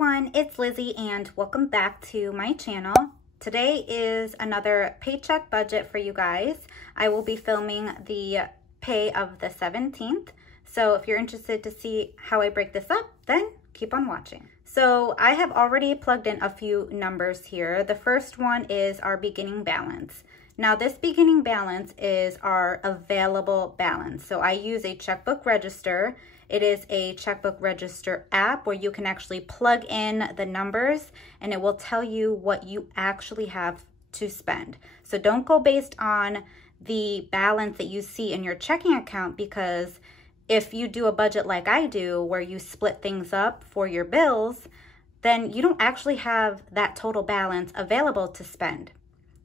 everyone, it's Lizzie and welcome back to my channel. Today is another paycheck budget for you guys. I will be filming the pay of the 17th. So if you're interested to see how I break this up, then keep on watching. So I have already plugged in a few numbers here. The first one is our beginning balance. Now this beginning balance is our available balance. So I use a checkbook register. It is a checkbook register app where you can actually plug in the numbers and it will tell you what you actually have to spend. So don't go based on the balance that you see in your checking account, because if you do a budget like I do where you split things up for your bills, then you don't actually have that total balance available to spend.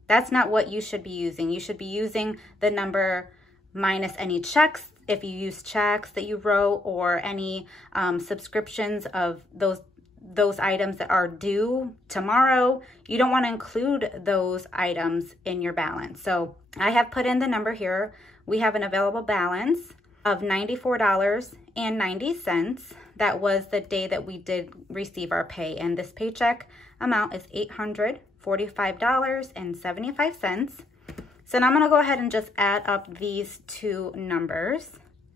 That's not what you should be using. You should be using the number minus any checks, if you use checks that you wrote, or any subscriptions of those items that are due tomorrow. You don't want to include those items in your balance. So I have put in the number here. We have an available balance of $94.90. That was the day that we did receive our pay, and this paycheck amount is $845.75. So now I'm gonna go ahead and just add up these two numbers.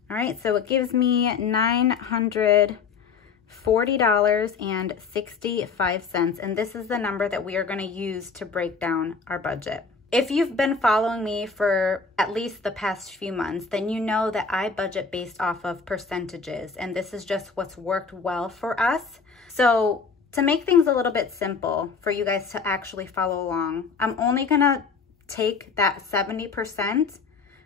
All right, so it gives me $940.65, and this is the number that we are gonna use to break down our budget. If you've been following me for at least the past few months, then you know that I budget based off of percentages, and this is just what's worked well for us. So to make things a little bit simple for you guys to actually follow along, I'm only gonna take that 70%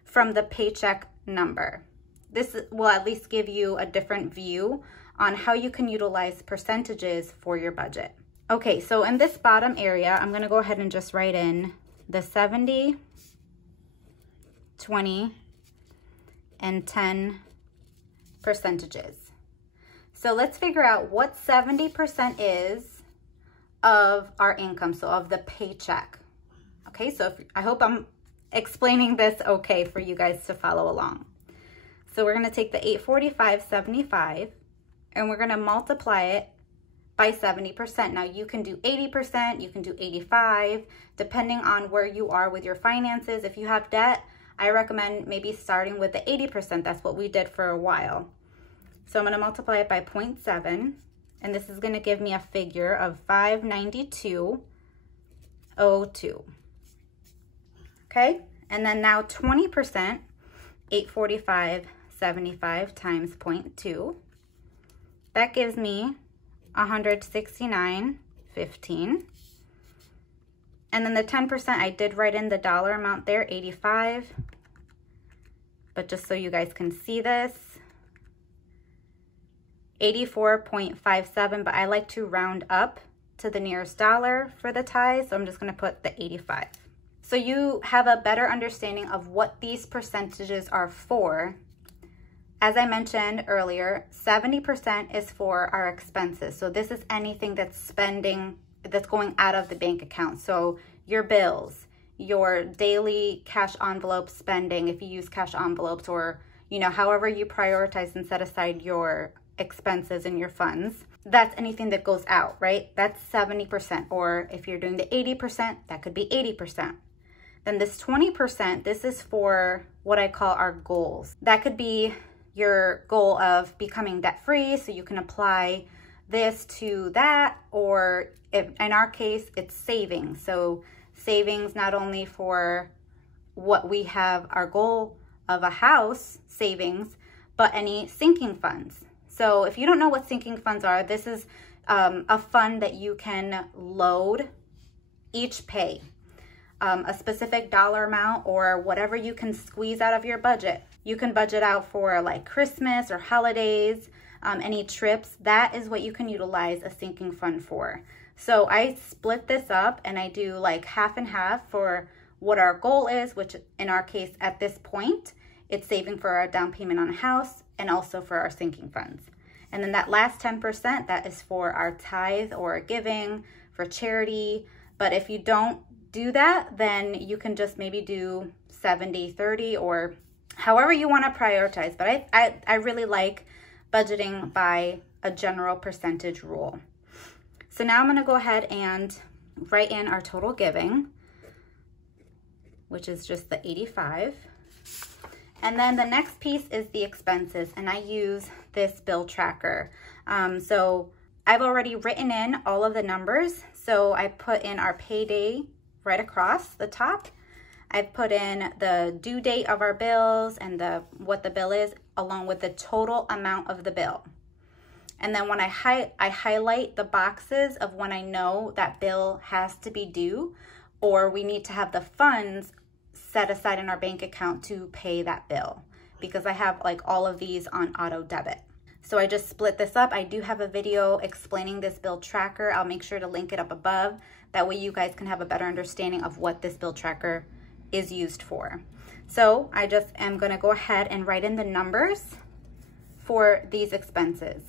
from the paycheck number. This will at least give you a different view on how you can utilize percentages for your budget. Okay, so in this bottom area, I'm gonna go ahead and just write in the 70, 20, and 10 percentages. So let's figure out what 70% is of our income, so of the paycheck. Okay, so I hope I'm explaining this okay for you guys to follow along. So we're gonna take the $845.75 and we're gonna multiply it by 70%. Now you can do 80%, you can do 85%, depending on where you are with your finances. If you have debt, I recommend maybe starting with the 80%. That's what we did for a while. So I'm gonna multiply it by 0.7, and this is gonna give me a figure of $592.02. Okay, and then now 20%, $845.75 times 0.2, that gives me $169.15. And then the 10%, I did write in the dollar amount there, 85, but just so you guys can see this, 84.57, but I like to round up to the nearest dollar for the tithe, so I'm just gonna put the 85. So you have a better understanding of what these percentages are for. As I mentioned earlier, 70% is for our expenses. So this is anything that's that's going out of the bank account. So your bills, your daily cash envelope spending, if you use cash envelopes, or however you prioritize and set aside your expenses and your funds. That's anything that goes out, right? That's 70%. Or if you're doing the 80%, that could be 80%. Then this 20%, this is for what I call our goals. That could be your goal of becoming debt-free, so you can apply this to that, or if, in our case, it's savings. So savings not only for what we have, our goal of a house savings, but any sinking funds. So if you don't know what sinking funds are, this is a fund that you can load each pay. A specific dollar amount or whatever you can squeeze out of your budget. You can budget out for like Christmas or holidays, any trips. That is what you can utilize a sinking fund for. So I split this up and I do like half and half for what our goal is, which in our case at this point, it's saving for our down payment on a house and also for our sinking funds. And then that last 10%, that is for our tithe or giving, for charity. But if you don't do that, then you can just maybe do 70-30 or however you want to prioritize. But I really like budgeting by a general percentage rule. So now I'm gonna go ahead and write in our total giving, which is just the 85. And then the next piece is the expenses, and I use this bill tracker. So I've already written in all of the numbers. So I put in our payday right across the top. I've put in the due date of our bills and what the bill is, along with the total amount of the bill. And then when I highlight the boxes of when I know that bill has to be due, or we need to have the funds set aside in our bank account to pay that bill, because I have like all of these on auto debit. So I just split this up. I do have a video explaining this bill tracker. I'll make sure to link it up above. That way you guys can have a better understanding of what this bill tracker is used for. So I just am gonna go ahead and write in the numbers for these expenses.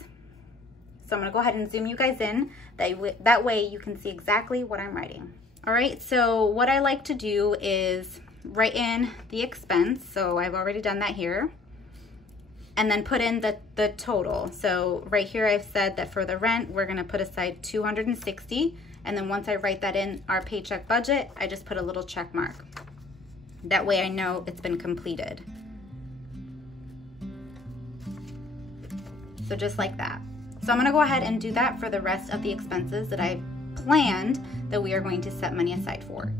So I'm gonna go ahead and zoom you guys in. That way you can see exactly what I'm writing. All right, so what I like to do is write in the expense. So I've already done that here. And then put in the total. So right here I've said that for the rent, we're gonna put aside $260. And then once I write that in our paycheck budget, I just put a little check mark. That way I know it's been completed. So just like that. So I'm gonna go ahead and do that for the rest of the expenses that I planned that we are going to set money aside for.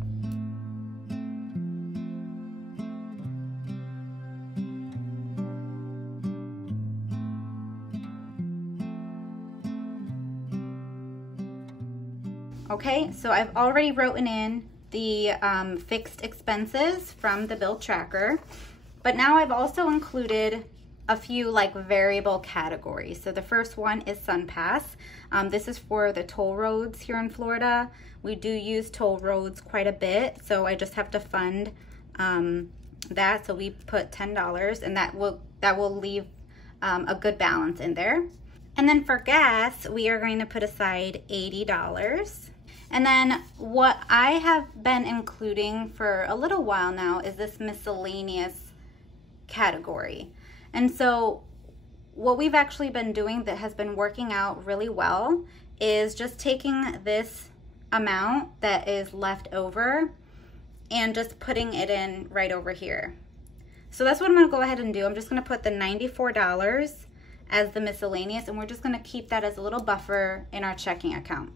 Okay, so I've already written in the fixed expenses from the bill tracker, but now I've also included a few like variable categories. So the first one is SunPass. This is for the toll roads here in Florida. We do use toll roads quite a bit, so I just have to fund that. So we put $10, and that will leave a good balance in there. And then for gas, we are going to put aside $80. And then what I have been including for a little while now is this miscellaneous category. And so what we've actually been doing that has been working out really well is just taking this amount that is left over and just putting it in right over here. So that's what I'm gonna go ahead and do. I'm just gonna put the $94 as the miscellaneous, and we're just gonna keep that as a little buffer in our checking account.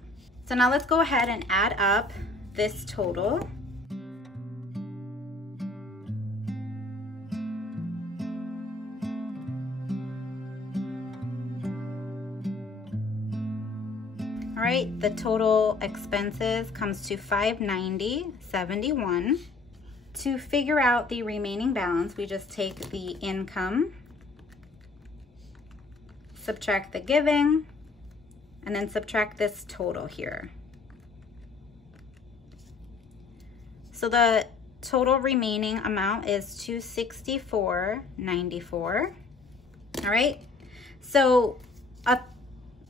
So now let's go ahead and add up this total. All right, the total expenses comes to $590.71. To figure out the remaining balance, we just take the income, subtract the giving, and then subtract this total here. So the total remaining amount is $264.94. All right, so a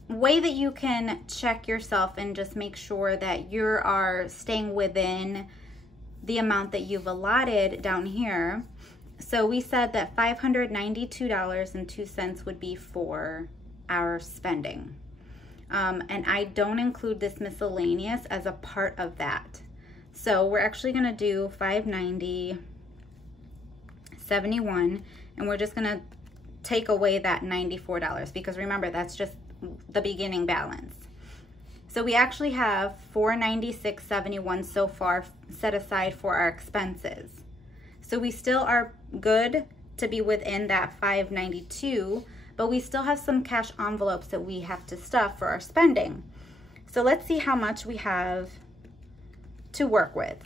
way that you can check yourself and just make sure that you are staying within the amount that you've allotted down here. So we said that $592.02 would be for our spending. And I don't include this miscellaneous as a part of that. So we're actually gonna do $590.71, and we're just gonna take away that $94, because remember, that's just the beginning balance. So we actually have $496.71 so far set aside for our expenses. So we still are good to be within that $592, but we still have some cash envelopes that we have to stuff for our spending. So let's see how much we have to work with.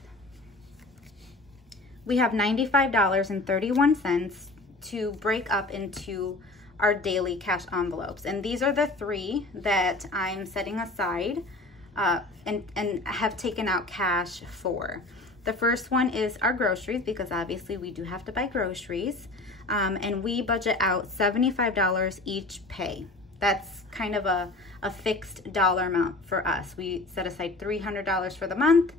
We have $95.31 to break up into our daily cash envelopes. And these are the three that I'm setting aside and have taken out cash for. The first one is our groceries, because obviously we do have to buy groceries. And we budget out $75 each pay. That's kind of a fixed dollar amount for us. We set aside $300 for the month,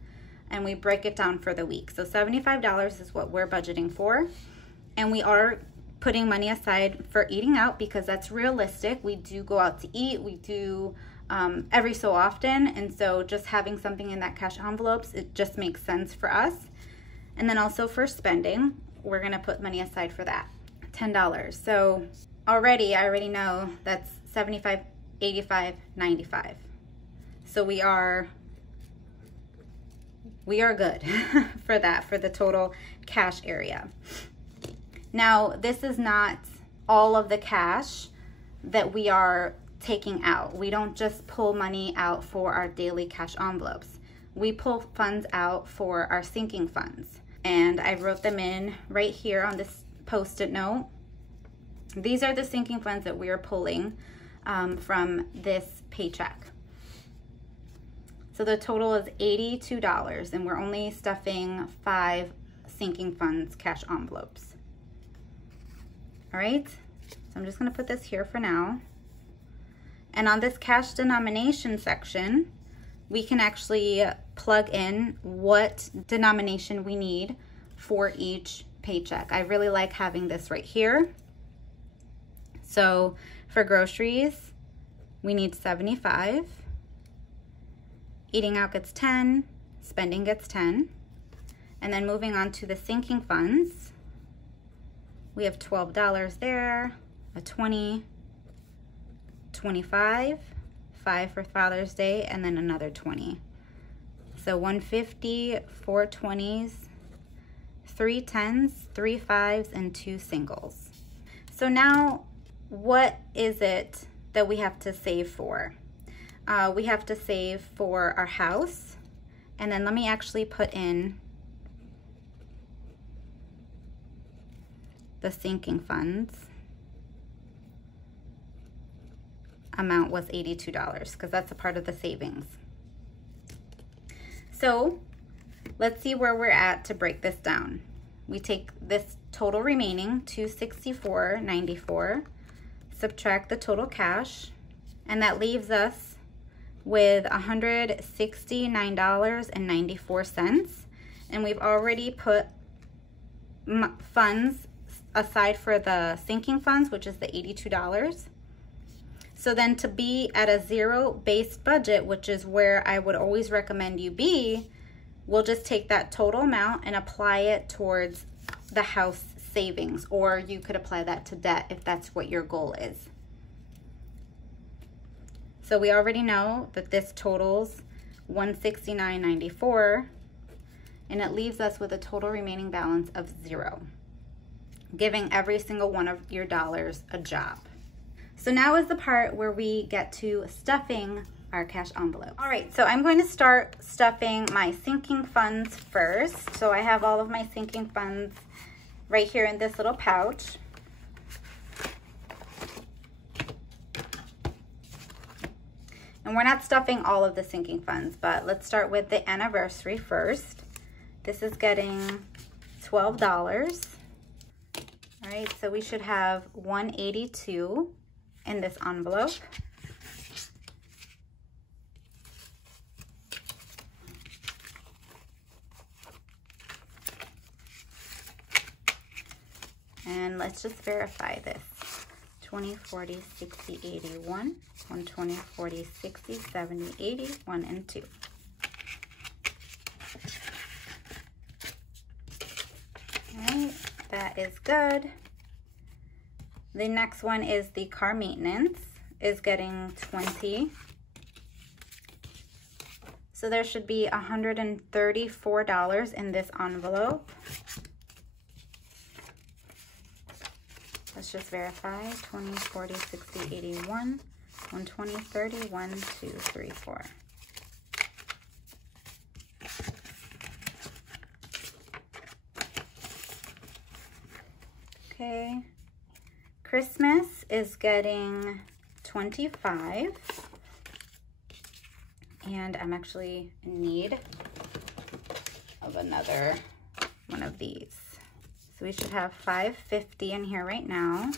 and we break it down for the week. So $75 is what we're budgeting for. And we are putting money aside for eating out, because that's realistic. We do go out to eat. We do every so often. And so just having something in that cash envelopes, it just makes sense for us. And then also for spending, we're gonna put money aside for that, $10. So I already know that's 75, 85, 95. So we are good for that, for the total cash area. Now, this is not all of the cash that we are taking out. We don't just pull money out for our daily cash envelopes. We pull funds out for our sinking funds. And I wrote them in right here on this Post-it note. These are the sinking funds that we are pulling from this paycheck. So the total is $82, and we're only stuffing 5 sinking funds cash envelopes. All right, so I'm just gonna put this here for now. And on this cash denomination section, we can actually plug in what denomination we need for each paycheck. I really like having this right here. So for groceries, we need 75. Eating out gets 10, spending gets 10. And then moving on to the sinking funds, we have $12 there, a 20, 25, 5 for Father's Day, and then another 20. So 150, 4 20s, 3 10s, 3 5s, and 2 singles. So now, what is it that we have to save for? We have to save for our house, and then let me actually put in the sinking funds. Amount was $82 because that's a part of the savings. So let's see where we're at to break this down. We take this total remaining, $264.94, subtract the total cash, and that leaves us with $169.94. And we've already put funds aside for the sinking funds, which is the $82. So then to be at a zero-based budget, which is where I would always recommend you be, we'll just take that total amount and apply it towards the house savings, or you could apply that to debt if that's what your goal is. So we already know that this totals $169.94, and it leaves us with a total remaining balance of 0, giving every single one of your dollars a job. So now is the part where we get to stuffing our cash envelope. All right, so I'm going to start stuffing my sinking funds first. So I have all of my sinking funds right here in this little pouch. And we're not stuffing all of the sinking funds, but let's start with the anniversary first. This is getting $12. All right, so we should have $182 in this envelope. And let's just verify this. 20, 40, 60, 81, 120, 40, 60, 70, 80, 1 and 2. All right, that is good. The next one is the car maintenance, is getting 20. So there should be $134 in this envelope. Let's just verify. 20, 40, 60, 81, 120, 30, 1, 2, 3, 4. Okay. Christmas is getting 25. And I'm actually in need of another one of these. So we should have $5.50 in here right now.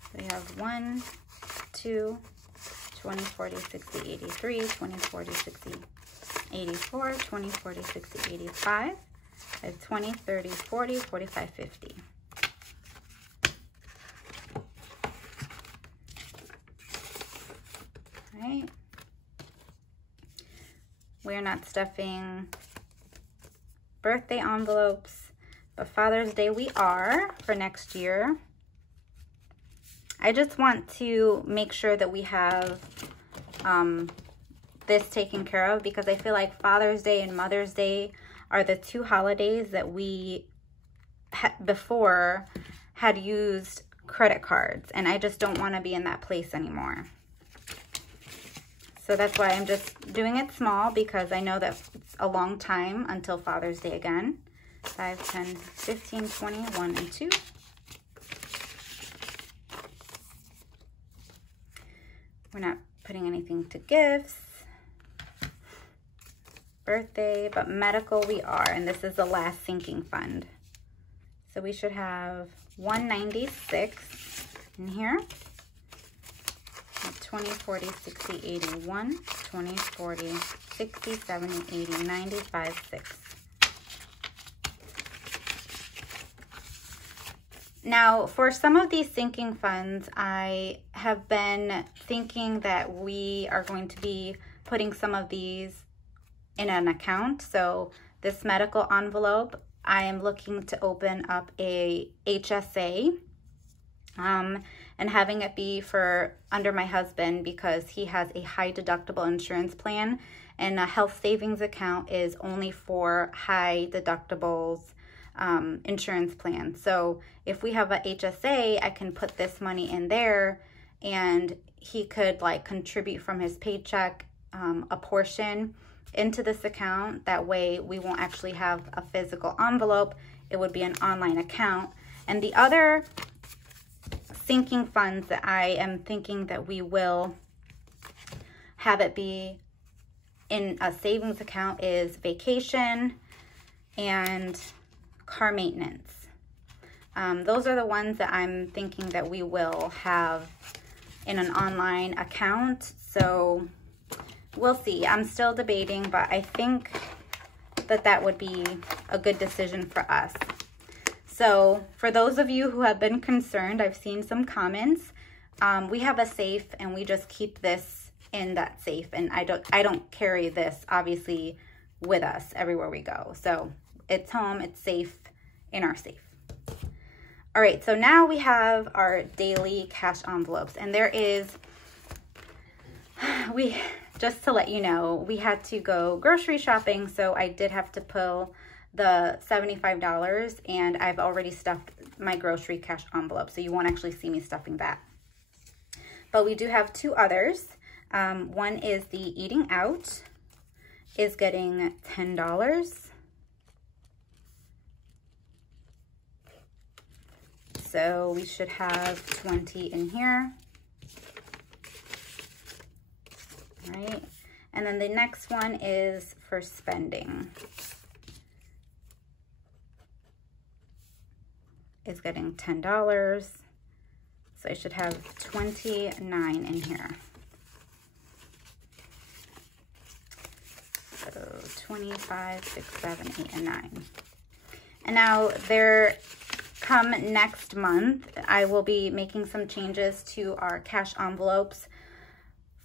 So we have 1, 2, 20, 40, 60, 83, 20, 40, 60, 84, 20, 40, 60, 85. I have 20, 30, 40, 45, 50. right? We're not stuffing birthday envelopes, but Father's Day we are for next year. I just want to make sure that we have this taken care of, because I feel like Father's Day and Mother's Day are the two holidays that we before had used credit cards, and I just don't want to be in that place anymore. So that's why I'm just doing it small, because I know that it's a long time until Father's Day again. 5, 10, 15, 20, 1 and 2. We're not putting anything to gifts. Birthday, but medical we are, and this is the last sinking fund. So we should have 196 in here. 20, 40, 60, 80, 1, 20, 40, 60, 70, 80, 95, 6. Now, for some of these sinking funds, I have been thinking that we are going to be putting some of these in an account. So this medical envelope, I am looking to open up a HSA and having it be for under my husband, because he has a high deductible insurance plan, and a health savings account is only for high deductibles insurance plan. So if we have a HSA, I can put this money in there, and he could like contribute from his paycheck a portion into this account. That way we won't actually have a physical envelope. It would be an online account. And the other sinking funds that I am thinking that we will have it be in a savings account is vacation and car maintenance. Those are the ones that I'm thinking that we will have in an online account. So we'll see. I'm still debating, but I think that that would be a good decision for us. So for those of you who have been concerned, I've seen some comments. We have a safe, and we just keep this in that safe, and I don't carry this obviously with us everywhere we go. So it's home, it's safe in our safe. All right, so now we have our daily cash envelopes, and there is, just to let you know, we had to go grocery shopping, so I did have to pull the $75, and I've already stuffed my grocery cash envelope, so you won't actually see me stuffing that. But we do have two others. One is the eating out is getting $10. So we should have 20 in here. All right. And then the next one is for spending. Is getting $10. So I should have 29 in here. So 25, 6, 7, 8, and 9. And now come next month, I will be making some changes to our cash envelopes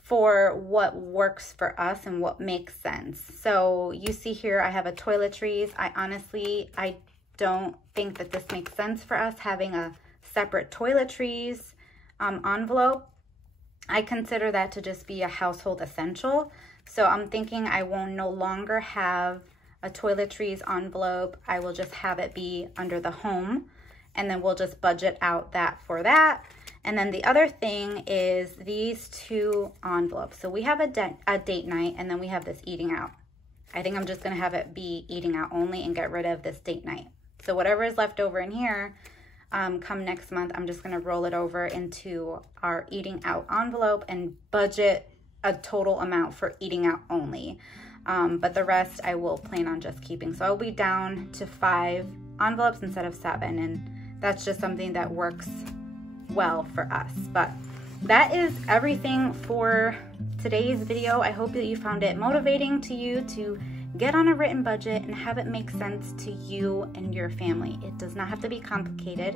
for what works for us and what makes sense. So you see here, I have a toiletries. I don't think that this makes sense for us having a separate toiletries envelope. I consider that to just be a household essential. So I'm thinking I will no longer have a toiletries envelope. I will just have it be under the home, and then we'll just budget out that for that. And then the other thing is these two envelopes. So we have a date night, and then we have this eating out. I think I'm just gonna have it be eating out only and get rid of this date night. So whatever is left over in here, come next month, I'm just gonna roll it over into our eating out envelope and budget a total amount for eating out only. But the rest I will plan on just keeping. So I'll be down to 5 envelopes instead of 7, and that's just something that works well for us. But that is everything for today's video. I hope that you found it motivating to you to get on a written budget and have it make sense to you and your family. It does not have to be complicated.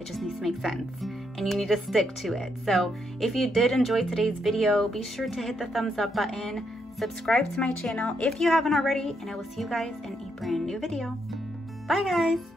It just needs to make sense, and you need to stick to it. So if you did enjoy today's video, be sure to hit the thumbs up button, subscribe to my channel if you haven't already, and I will see you guys in a brand new video. Bye guys.